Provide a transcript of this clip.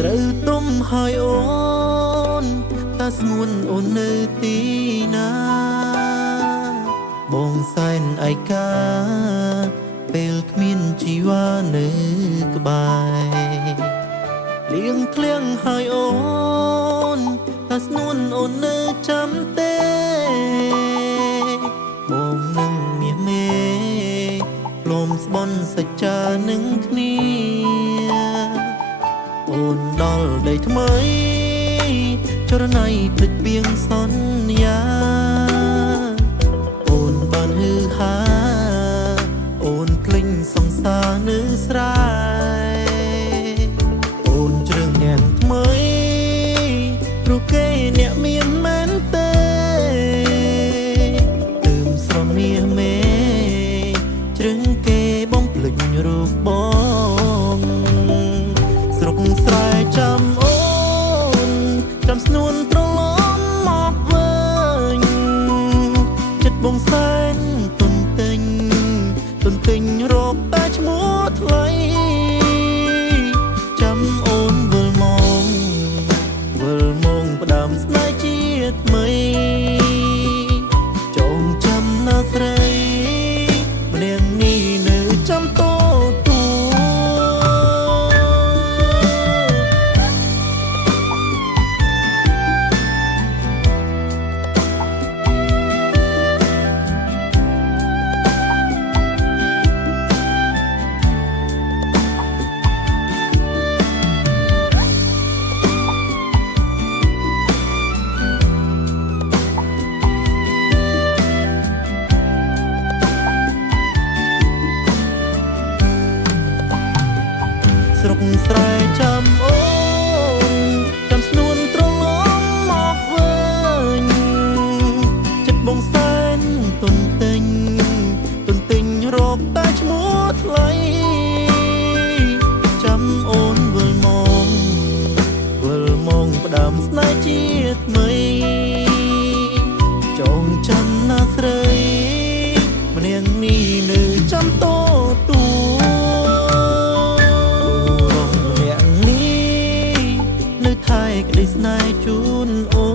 ស្រូវទុំហើយអូនតាស្ងួនអូននៅទីណាបងសែនឯកាពេលគ្មានជីវ៉ានៅក្បែរលៀងឃ្លៀងហើយអូនតាស្នួនអូននៅចាំទេបងនឹងមាសមេផ្លុំស្បន់សច្ចានឹងគ្នាអូនដល់ដីថ្មីចរណៃភ្លេចបៀងសន្យាអូនបានហឺហាអូនក្លែងសង្សារនៅស្រែអូនជ្រឿងអ្នកថ្មីព្រោះគេអ្នកមានមែនទេទើមស្រមមាសមេជ្រឿងគេបំភ្លេចរូបបងស្រុកស្រែចាំអូនចាំស្នួនត្រឡប់មកវិញចិត្តបងសែនទុនទិញរកតែឈ្មោះថ្លៃចាំអូនវិលមកផ្ដើមស្នេហ៍ជាតិថ្មីចងចាំណាស្រីម្នាក់នេះនៅចាំតទួ ស្រុកស្រែចាំអូនចាំស្នួនត្រឡប់មកវិញចិត្តបងសែនទុនទិញរកតែឈ្មោះថ្លៃចាំអូនវិលមកផ្ដើមស្នេហ៍ជាតិថ្មីចងចាំណាស្រីម្នាក់នេះនៅចាំតទួក្តីស្នេហ៍ជូនអូ